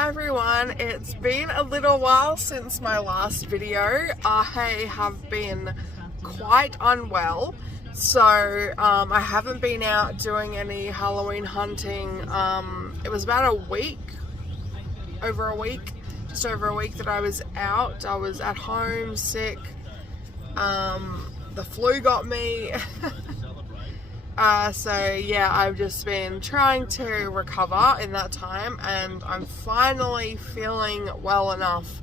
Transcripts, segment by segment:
Hi everyone, it's been a little while since my last video. I have been quite unwell, so I haven't been out doing any Halloween hunting. It was about a week, just over a week that I was out. I was at home sick. The flu got me. So yeah, I've just been trying to recover in that time, and I'm finally feeling well enough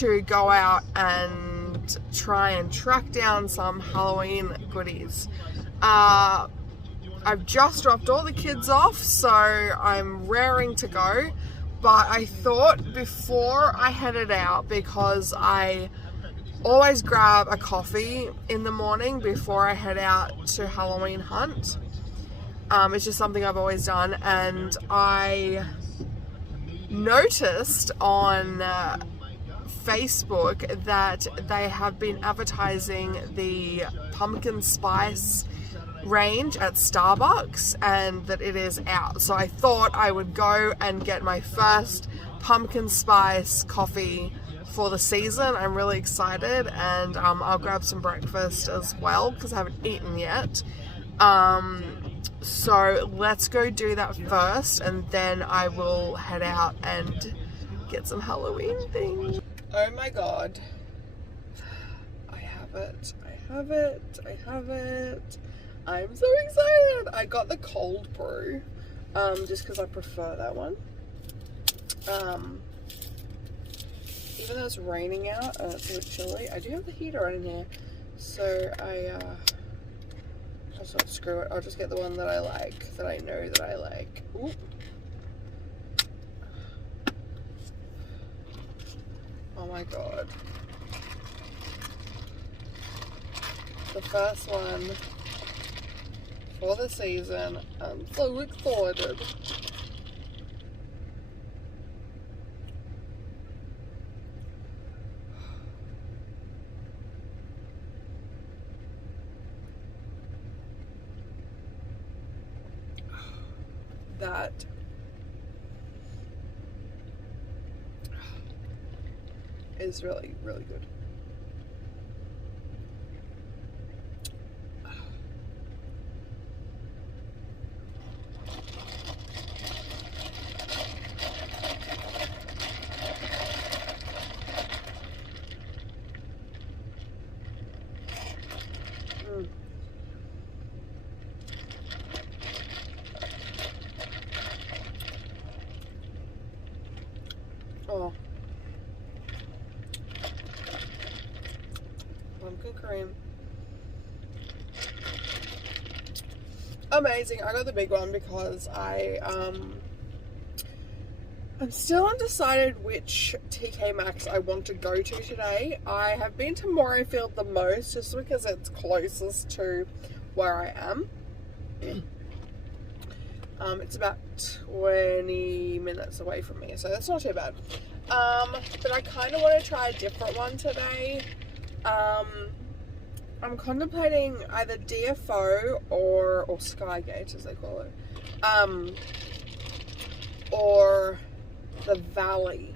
to go out and try and track down some Halloween goodies. I've just dropped all the kids off, so I'm raring to go, but I thought before I headed out, because I always grab a coffee in the morning before I head out to Halloween hunt. It's just something I've always done, and I noticed on Facebook that they have been advertising the pumpkin spice range at Starbucks and that it is out. So I thought I would go and get my first pumpkin spice coffee for the season. I'm really excited, and I'll grab some breakfast as well because I haven't eaten yet. So let's go do that first, and then I will head out and get some Halloween things. Oh my god, I have it. I'm so excited. I got the cold brew just because I prefer that one. Even though it's raining out and it's a bit chilly, I do have the heater on in here, so I'll just not screw it. I'll just get the one that I like, that I know that I like. Ooh. Oh my god. The first one for the season. I'm so excited. That is really, really good. Oh, pumpkin cream. Amazing. I got the big one because I'm still undecided which Tkmaxx I want to go to today. I have been to Morayfield the most just because it's closest to where I am. It's about 20 minutes away from me, so that's not too bad. But I kind of want to try a different one today. I'm contemplating either DFO or Skygate, as they call it, or the Valley,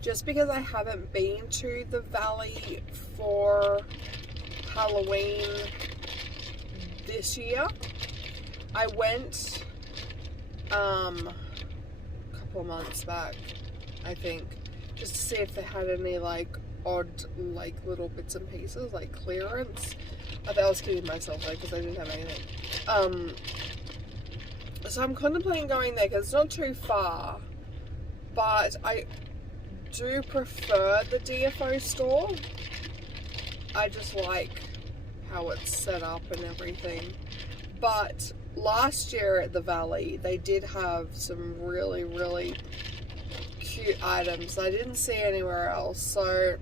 just because I haven't been to the Valley for Halloween this year. I went a couple of months back, I think, just to see if they had any like odd like little bits and pieces like clearance. I thought I was kidding myself though, because I didn't have anything. So I'm contemplating going there because it's not too far, but I do prefer the DFO store. I just like how it's set up and everything. But last year at the Valley, they did have some really, really cute items I didn't see anywhere else, so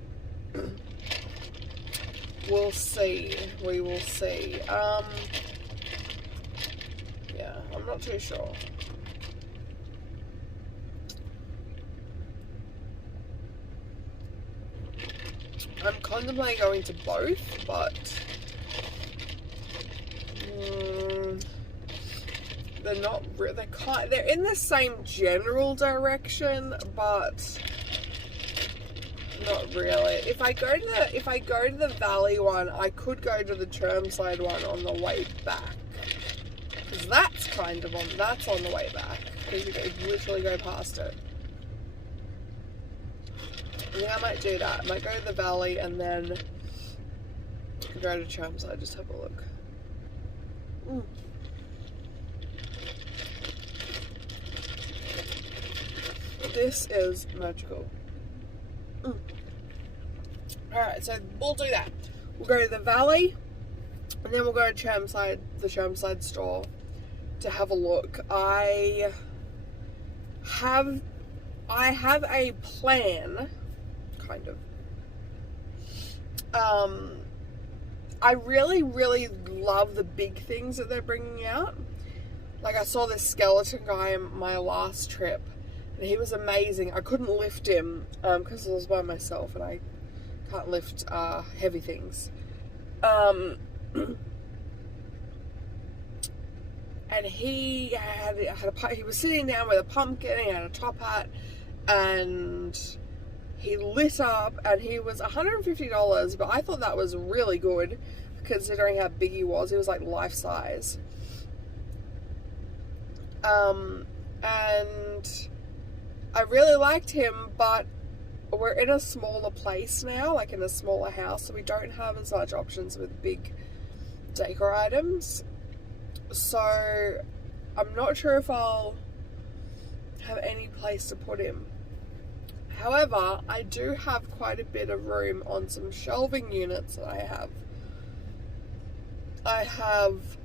we'll see. We will see. Yeah, I'm not too sure. I'm contemplating going to both, but they're in the same general direction, but not really. If I go to the Valley one, I could go to the Chermside one on the way back, because that's on the way back, because you could literally go past it. Yeah, I might do that. I might go to the Valley and then go to Chermside. Just have a look. This is magical. Alright, so we'll do that. We'll go to the Valley and then we'll go to Chermside, the Chermside store, to have a look. I have a plan, kind of. I really, really love the big things that they're bringing out. Like, I saw this skeleton guy on my last trip, and he was amazing. I couldn't lift him because I was by myself, and I can't lift heavy things. And he he was sitting down with a pumpkin, he had a top hat, and he lit up, and he was $150, but I thought that was really good considering how big he was. He was like life size. And I really liked him, but we're in a smaller place now, like in a smaller house, so we don't have as much options with big decor items. So I'm not sure if I'll have any place to put him. However, I do have quite a bit of room on some shelving units that I have. I have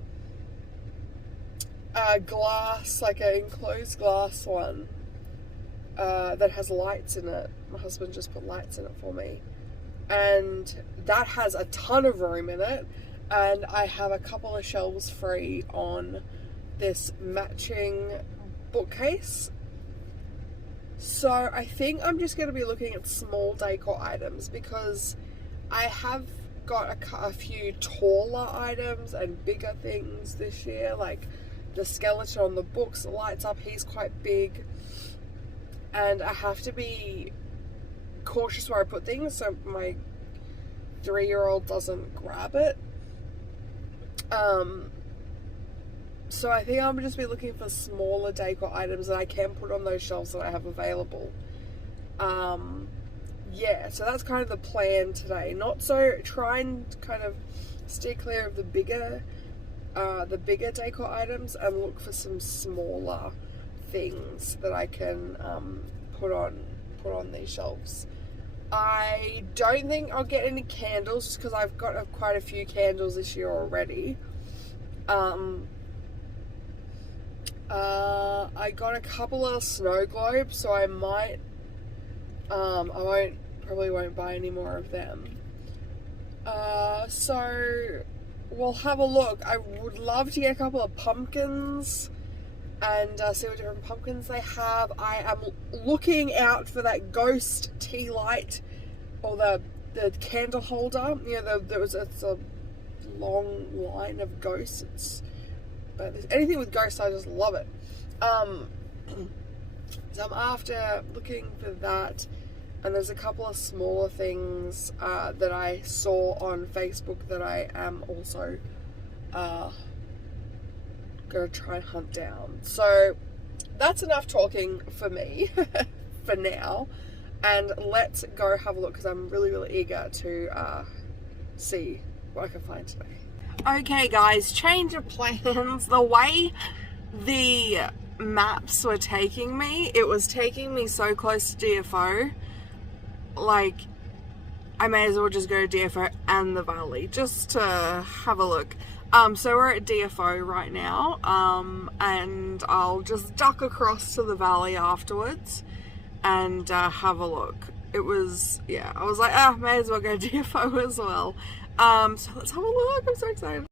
a glass, like an enclosed glass one, that has lights in it. My husband just put lights in it for me. And that has a ton of room in it. And I have a couple of shelves free on this matching bookcase. So I think I'm just going to be looking at small decor items, because I have got a few taller items and bigger things this year, like the skeleton on the books that lights up. He's quite big, and I have to be cautious where I put things so my 3-year-old doesn't grab it. So I think I'm just be looking for smaller decor items that I can put on those shelves that I have available. Yeah, so that's kind of the plan today. Try and kind of steer clear of the bigger decor items and look for some smaller things that I can put on these shelves. I don't think I'll get any candles, just because I've got quite a few candles this year already. I got a couple of snow globes, so I might, probably won't buy any more of them. So we'll have a look. I would love to get a couple of pumpkins and see what different pumpkins they have. I am looking out for that ghost tea light, or the candle holder. You know, it's a long line of ghosts. But anything with ghosts, I just love it. So I'm after looking for that. And there's a couple of smaller things that I saw on Facebook that I am also going to try and hunt down. So that's enough talking for me for now. And let's go have a look, because I'm really, really eager to see what I can find today. Okay guys, change of plans. The way the maps were taking me, it was taking me so close to DFO. Like, I may as well just go to DFO and the Valley just to have a look. So we're at DFO right now, and I'll just duck across to the Valley afterwards and have a look. It was, yeah, I was like, may as well go to DFO as well. So let's have a look. I'm so excited.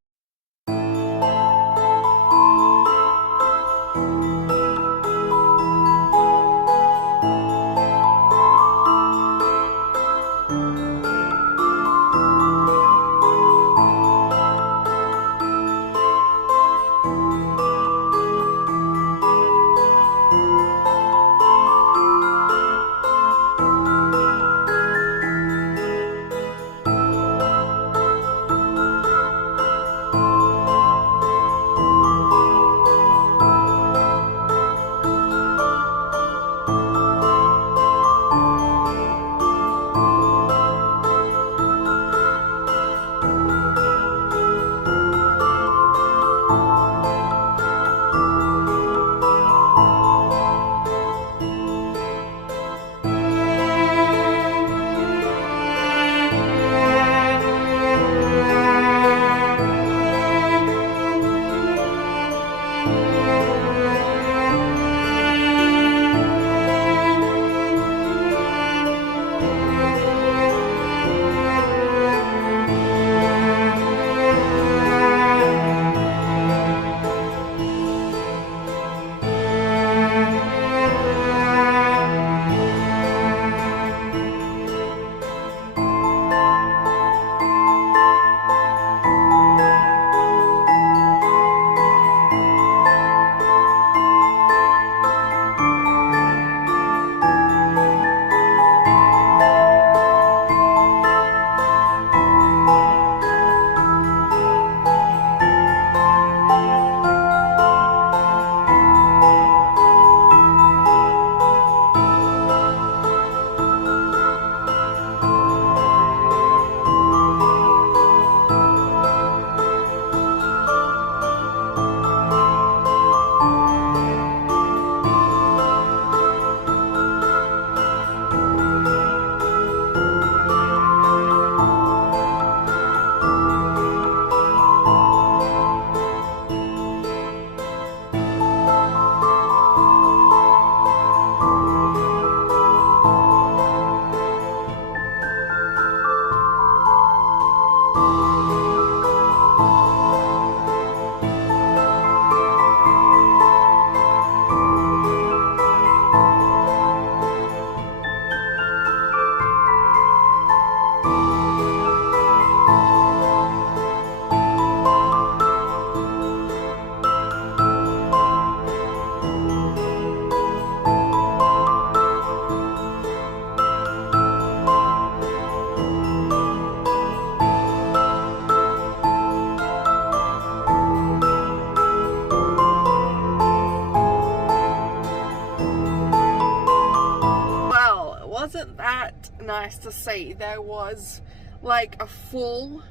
that nice to see. There was like a full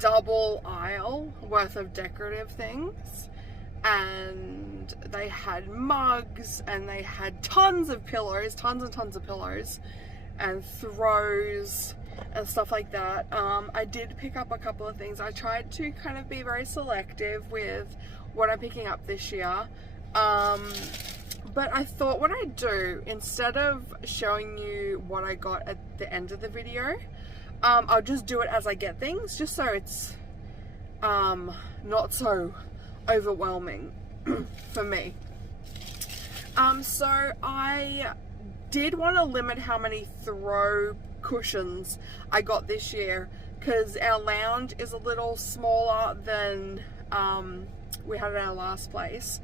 double aisle worth of decorative things, and they had mugs, and they had tons of pillows, tons and tons of pillows, and throws and stuff like that. I did pick up a couple of things. I tried to kind of be very selective with what I'm picking up this year. But I thought what I'd do, instead of showing you what I got at the end of the video, I'll just do it as I get things, just so it's not so overwhelming for me. So I did want to limit how many throw cushions I got this year, because our lounge is a little smaller than we had at our last place,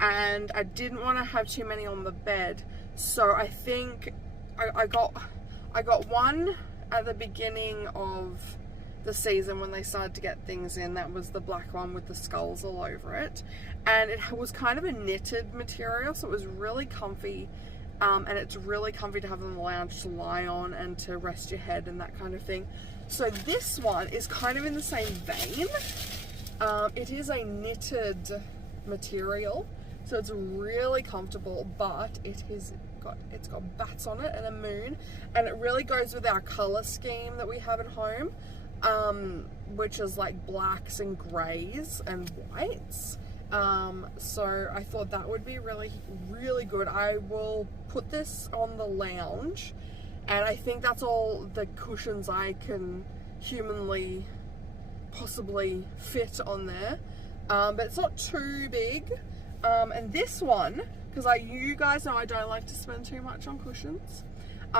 and I didn't want to have too many on the bed. So I think I got one at the beginning of the season when they started to get things in. That was the black one with the skulls all over it, and it was kind of a knitted material, so it was really comfy. And it's really comfy to have in the lounge to lie on and to rest your head and that kind of thing. So this one is kind of in the same vein. It is a knitted material, so it's really comfortable, but it's got bats on it and a moon, and it really goes with our color scheme that we have at home, which is like blacks and grays and whites. So I thought that would be really, really good. I will put this on the lounge, and I think that's all the cushions I can humanly possibly fit on there. But it's not too big. And this one, because you guys know I don't like to spend too much on cushions.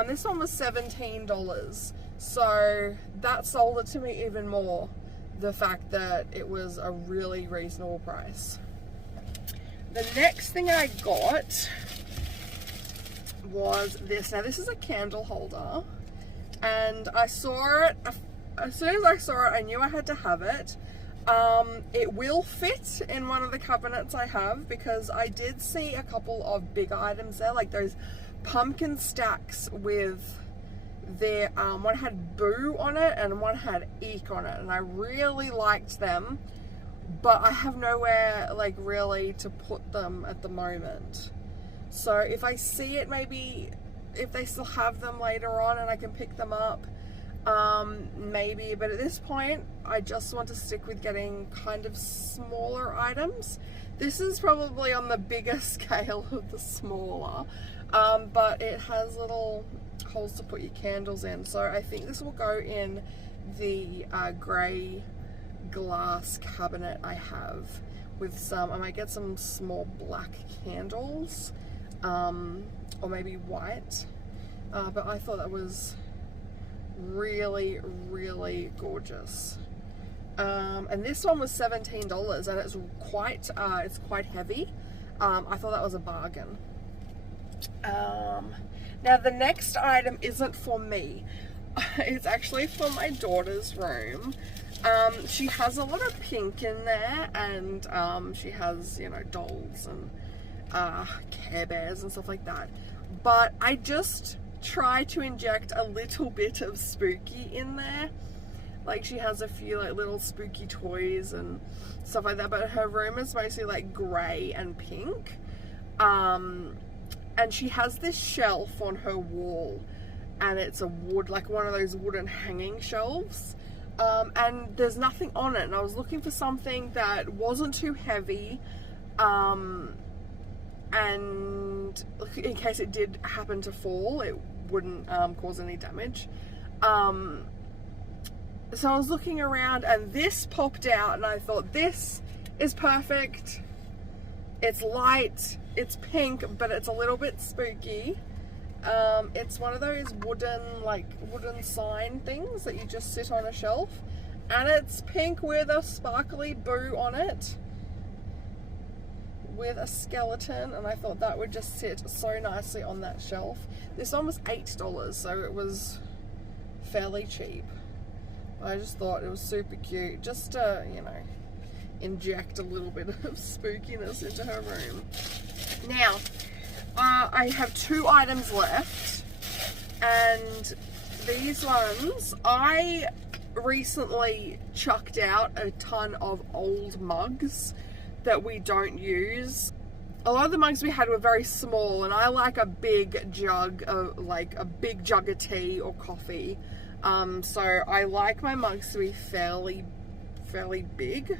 This one was $17. So that sold it to me even more, the fact that it was a really reasonable price. The next thing I got was this. Now this is a candle holder, and I saw it, as soon as I saw it I knew I had to have it. It will fit in one of the cabinets I have, because I did see a couple of big items there, like those pumpkin stacks with their one had boo on it and one had eek on it, and I really liked them, but I have nowhere like really to put them at the moment. So if I see it, maybe if they still have them later on and I can pick them up, maybe, but at this point I just want to stick with getting kind of smaller items. This is probably on the bigger scale of the smaller, but it has little holes to put your candles in, so I think this will go in the grey glass cabinet I have with some. I might get some small black candles, or maybe white, but I thought that was really, really gorgeous. And this one was $17, and it's quite heavy. I thought that was a bargain. Now the next item isn't for me. It's actually for my daughter's room. She has a lot of pink in there, and she has, you know, dolls and Care Bears and stuff like that. But I just try to inject a little bit of spooky in there. Like, she has a few like little spooky toys and stuff like that, but her room is mostly like grey and pink. And she has this shelf on her wall, and it's a wood, like one of those wooden hanging shelves, and there's nothing on it, and I was looking for something that wasn't too heavy, and in case it did happen to fall, it wouldn't cause any damage. So I was looking around, and this popped out, and I thought, this is perfect. It's light, it's pink, but it's a little bit spooky. It's one of those wooden sign things that you just sit on a shelf, and it's pink with a sparkly boo on it with a skeleton, and I thought that would just sit so nicely on that shelf. This one was $8, so it was fairly cheap. I just thought it was super cute, just to, you know, inject a little bit of spookiness into her room. Now, I have 2 items left, And these ones, I recently chucked out a ton of old mugs that we don't use. A lot of the mugs we had were very small, and I like a big jug of, like a big jug of tea or coffee. So I like my mugs to be fairly big.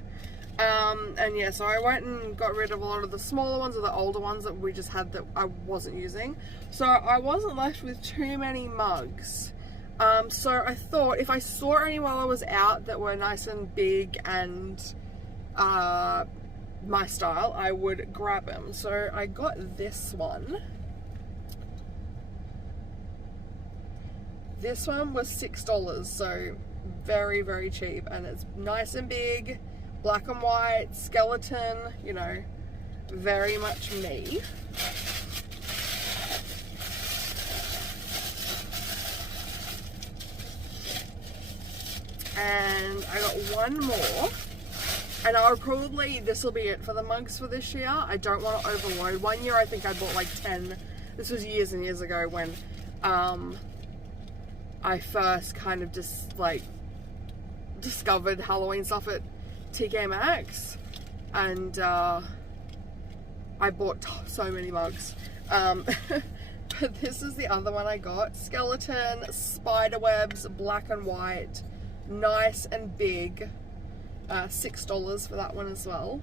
And yeah, so I went and got rid of a lot of the smaller ones or the older ones that we just had that I wasn't using. So I wasn't left with too many mugs. So I thought if I saw any while I was out that were nice and big and my style, I would grab them. So I got this one. This one was $6, so very cheap, and it's nice and big, black and white, skeleton, you know, very much me. And I got one more, and I'll probably, this will be it for the mugs for this year. I don't want to overload. One year I think I bought like 10. This was years and years ago when I first kind of just like discovered Halloween stuff at Tkmaxx, and I bought so many mugs. But this is the other one I got. Skeleton, spider webs, black and white, nice and big. $6 for that one as well.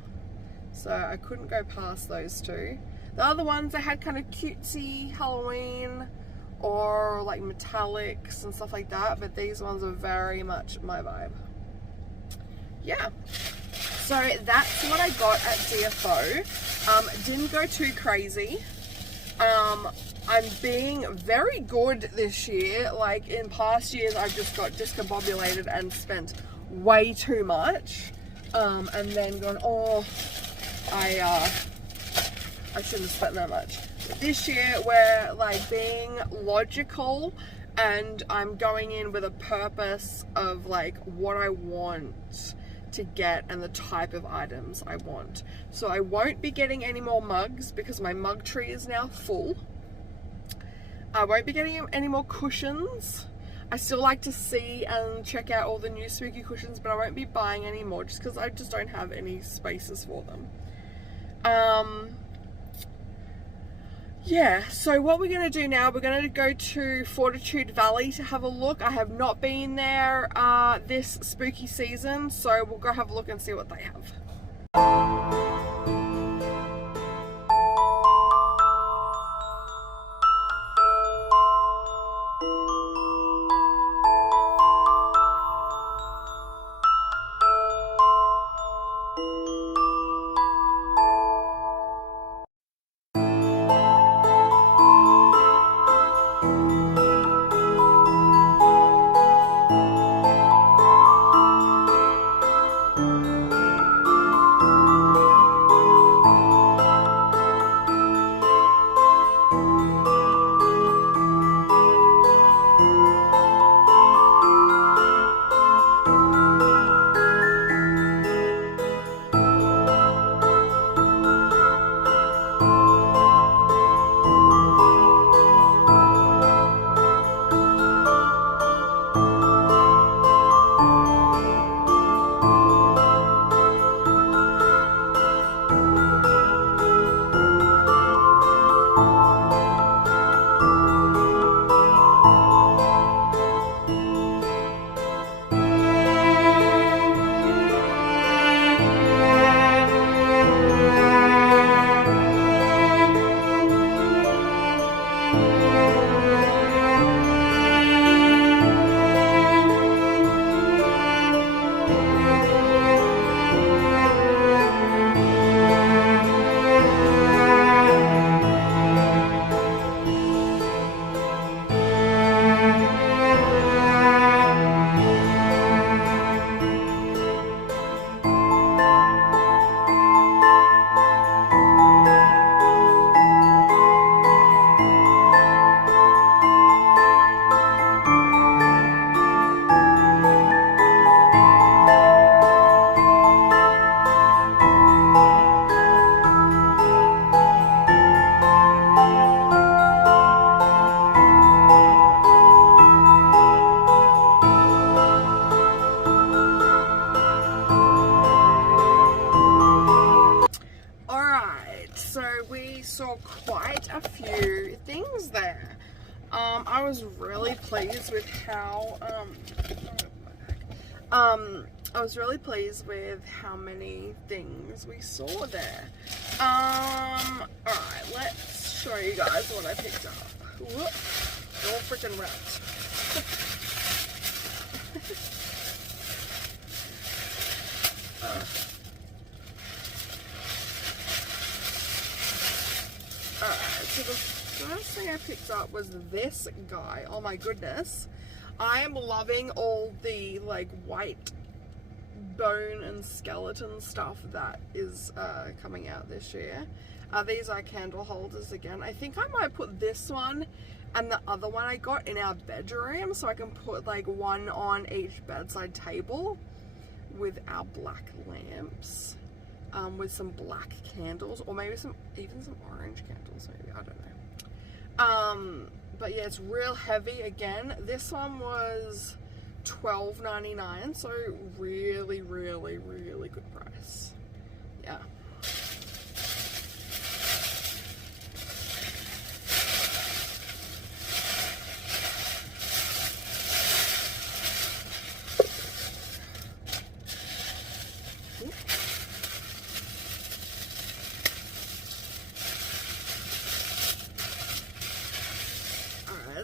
So I couldn't go past those two. The other ones, they had kind of cutesy Halloween or like metallics and stuff like that, but these ones are very much my vibe. Yeah, so that's what I got at DFO. Didn't go too crazy. I'm being very good this year. Like in past years, I've just got discombobulated and spent way too much, and then gone, oh, I shouldn't have spent that much. But this year we're like being logical, and I'm going in with a purpose of like what I want to get and the type of items I want. So I won't be getting any more mugs because my mug tree is now full. I won't be getting any more cushions. I still like to see and check out all the new spooky cushions, but I won't be buying any more just because I just don't have any spaces for them. Yeah, so what we're going to do now, we're going to go to Fortitude Valley to have a look. I have not been there this spooky season, so we'll go have a look and see what they have. So we saw quite a few things there. I was really pleased with how I was really pleased with how many things we saw there. Alright, let's show you guys what I picked up. Whoop, all freaking wrapped. Alright, so the first thing I picked up was this guy. Oh my goodness. I am loving all the like white bone and skeleton stuff that is coming out this year. These are candle holders again. I think I might put this one and the other one I got in our bedroom, so I can put like one on each bedside table with our black lamps, with some black candles, or maybe even some orange candles, maybe, I don't know. But yeah, it's real heavy again. This one was $12.99, so really, really, really good price. Yeah.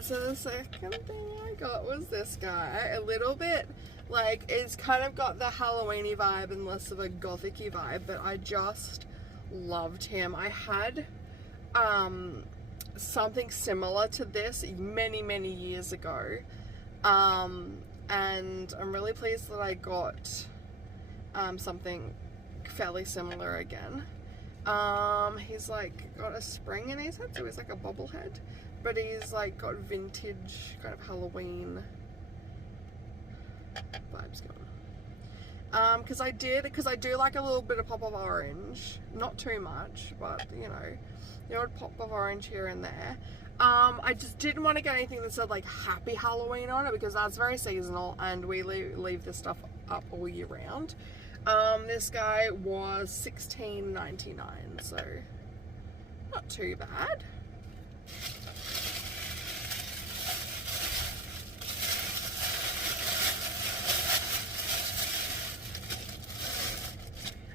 So the second thing I got was this guy. A little bit, like, it's kind of got the Halloween-y vibe and less of a gothic-y vibe, but I just loved him. I had something similar to this many, many years ago, and I'm really pleased that I got something fairly similar again. He's like got a spring in his head, so he's like a bobblehead. But he's like got vintage kind of Halloween vibes going. Because I do like a little bit of pop of orange, not too much, but you know, the odd pop of orange here and there. I just didn't want to get anything that said like Happy Halloween on it, because that's very seasonal and we leave this stuff up all year round. This guy was $16.99, so not too bad.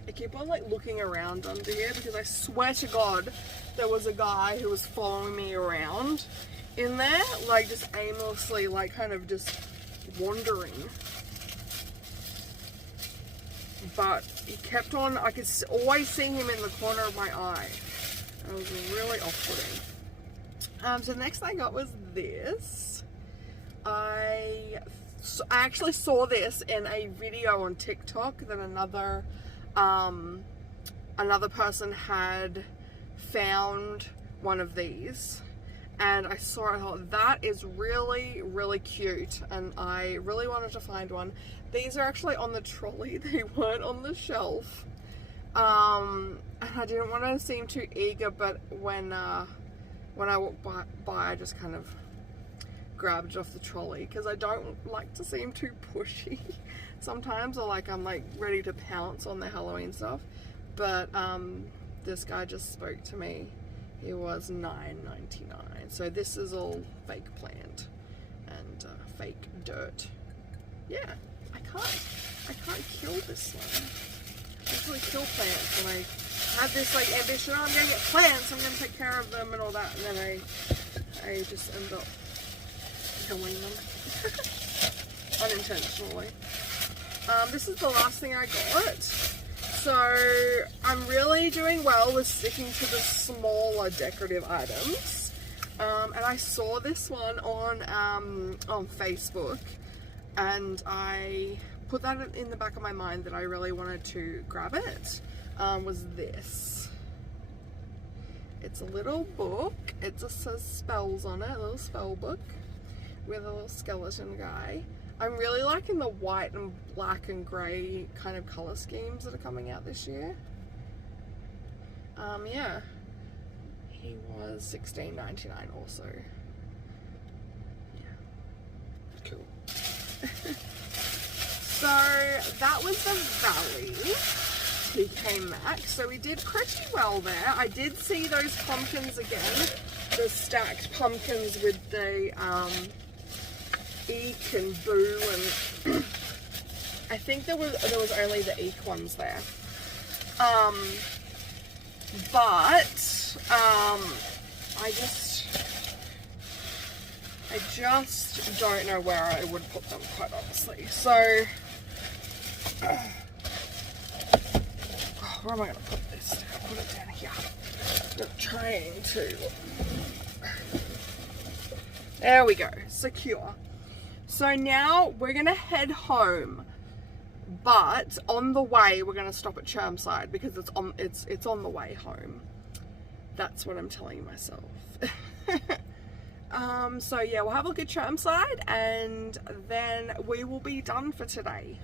I keep on like looking around under here because I swear to God there was a guy who was following me around in there, like just aimlessly, like kind of just wandering. But he kept on, I could always see him in the corner of my eye. It was really off-putting. So the next thing I got was this. I actually saw this in a video on TikTok that another person had found one of these, and I saw it. I thought that is really, really cute, and I really wanted to find one. These are actually on the trolley, they weren't on the shelf. And I didn't want to seem too eager, but when I walked by I just kind of grabbed it off the trolley, because I don't like to seem too pushy sometimes, or like I'm like ready to pounce on the Halloween stuff. But this guy just spoke to me. He was $9.99. So this is all fake plant and fake dirt. Yeah, I can't kill this one. I usually kill plants, and I had this like ambition, oh, I'm gonna get plants, I'm gonna take care of them and all that, and then I just end up killing them unintentionally. This is the last thing I got. So I'm really doing well with sticking to the smaller decorative items. And I saw this one on Facebook, and I put that in the back of my mind that I really wanted to grab it. Was this. It's a little book. It just says spells on it, a little spell book with a little skeleton guy. I'm really liking the white and black and grey kind of colour schemes that are coming out this year. Yeah. He was $16.99 also. Yeah. Cool. So, that was the Valley. Tkmaxx, so we did pretty well there. I did see those pumpkins again, the stacked pumpkins with the eek and boo, and I think there was only the eek ones there. But I just don't know where I would put them, quite honestly. So, where am I going to put this? I'll put it down here. I'm trying to. There we go. Secure. So now we're going to head home. But on the way, we're going to stop at Chermside because it's on the way home. That's what I'm telling myself. So yeah, we'll have a look at Chermside and then we will be done for today.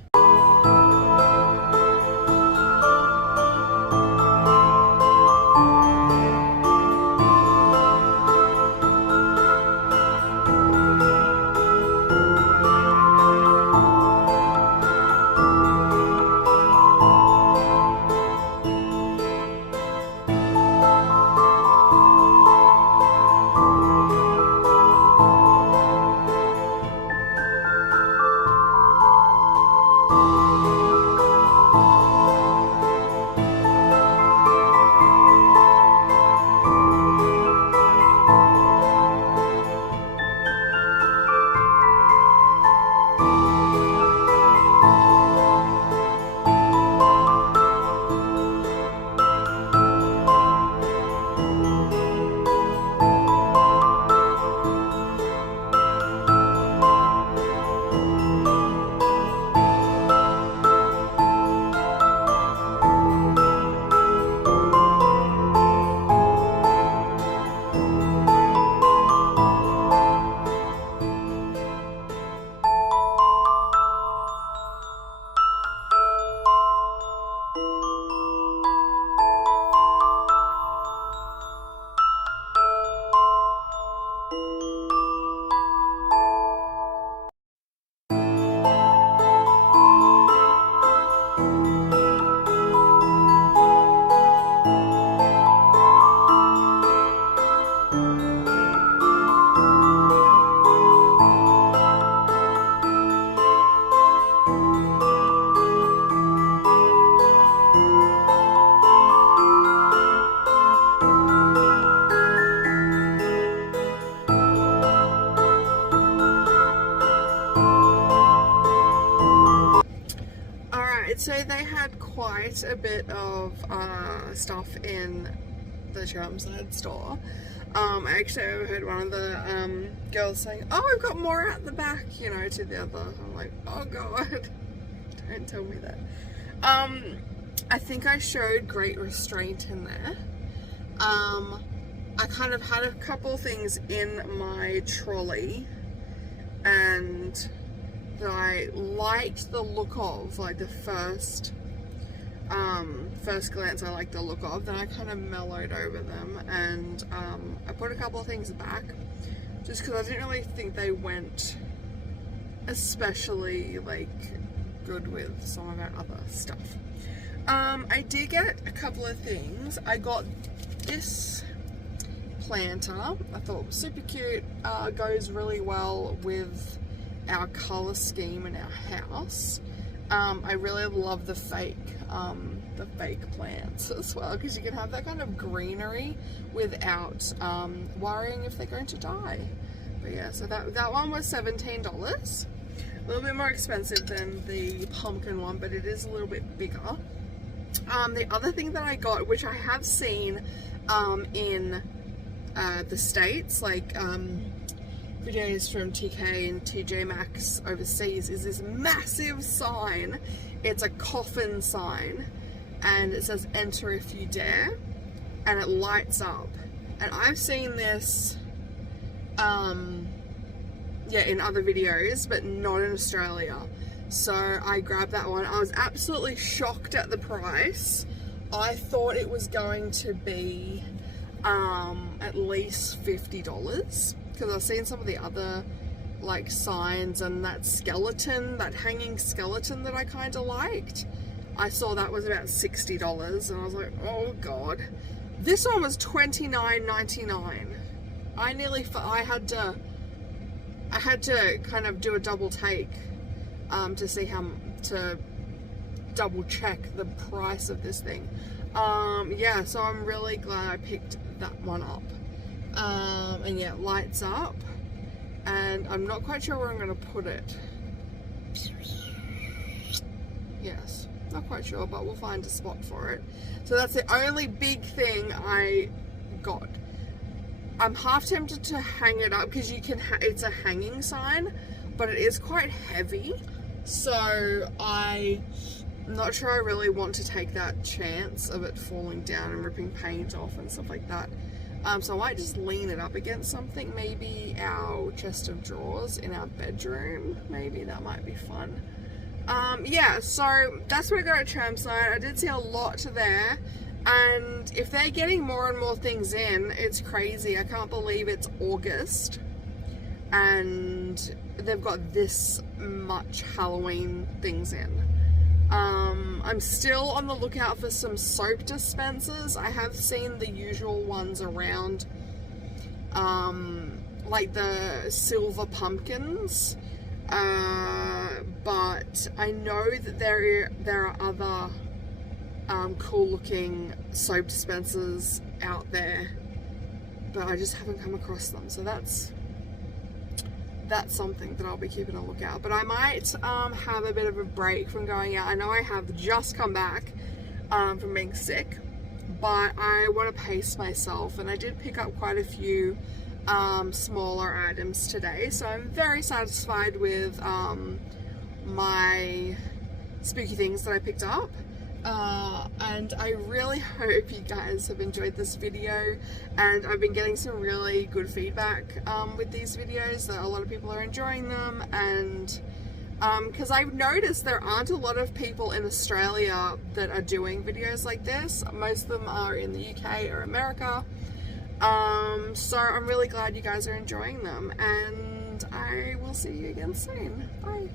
So they had quite a bit of stuff in the Chermside store. I actually overheard one of the girls saying, "Oh, we've got more at the back," you know, to the other. I'm like, oh god, don't tell me that. I think I showed great restraint in there. I kind of had a couple things in my trolley and that I liked the look of, like the first glance I liked the look of, then I kind of mellowed over them and I put a couple of things back just because I didn't really think they went especially like good with some of our other stuff. I did get a couple of things. I got this planter. I thought it was super cute, goes really well with our colour scheme in our house. I really love the fake plants as well, because you can have that kind of greenery without worrying if they're going to die. But yeah, so that one was $17. A little bit more expensive than the pumpkin one, but it is a little bit bigger. The other thing that I got, which I have seen in the States, like videos from TK and Tkmaxx overseas, is this massive sign. It's a coffin sign and it says "Enter if you dare," and it lights up. And I've seen this yeah, in other videos, but not in Australia. So I grabbed that one. I was absolutely shocked at the price. I thought it was going to be at least $50, because I've seen some of the other like signs and that skeleton, that hanging skeleton that I kind of liked. I saw that was about $60 and I was like, oh god. This one was $29.99. I had to kind of do a double take to see to double check the price of this thing. Yeah, so I'm really glad I picked that one up. And yeah, it lights up, and I'm not quite sure where I'm going to put it. Yes, not quite sure, but we'll find a spot for it. So that's the only big thing I got. I'm half tempted to hang it up because you can. It's a hanging sign, but it is quite heavy. So I'm not sure I really want to take that chance of it falling down and ripping paint off and stuff like that. So I might just lean it up against something, maybe our chest of drawers in our bedroom. Maybe that might be fun. Yeah, so that's what I got at Tramside. I did see a lot there, and if they're getting more and more things in, it's crazy. I can't believe it's August and they've got this much Halloween things in. I'm still on the lookout for some soap dispensers. I have seen the usual ones around, like the silver pumpkins, but I know that there are other cool looking soap dispensers out there, but I just haven't come across them. So that's something that I'll be keeping a lookout. But I might have a bit of a break from going out. I know I have just come back from being sick, but I want to pace myself, and I did pick up quite a few smaller items today, so I'm very satisfied with my spooky things that I picked up. And I really hope you guys have enjoyed this video, and I've been getting some really good feedback with these videos, that a lot of people are enjoying them, and because I've noticed there aren't a lot of people in Australia that are doing videos like this. Most of them are in the UK or America, so I'm really glad you guys are enjoying them, and I will see you again soon. Bye.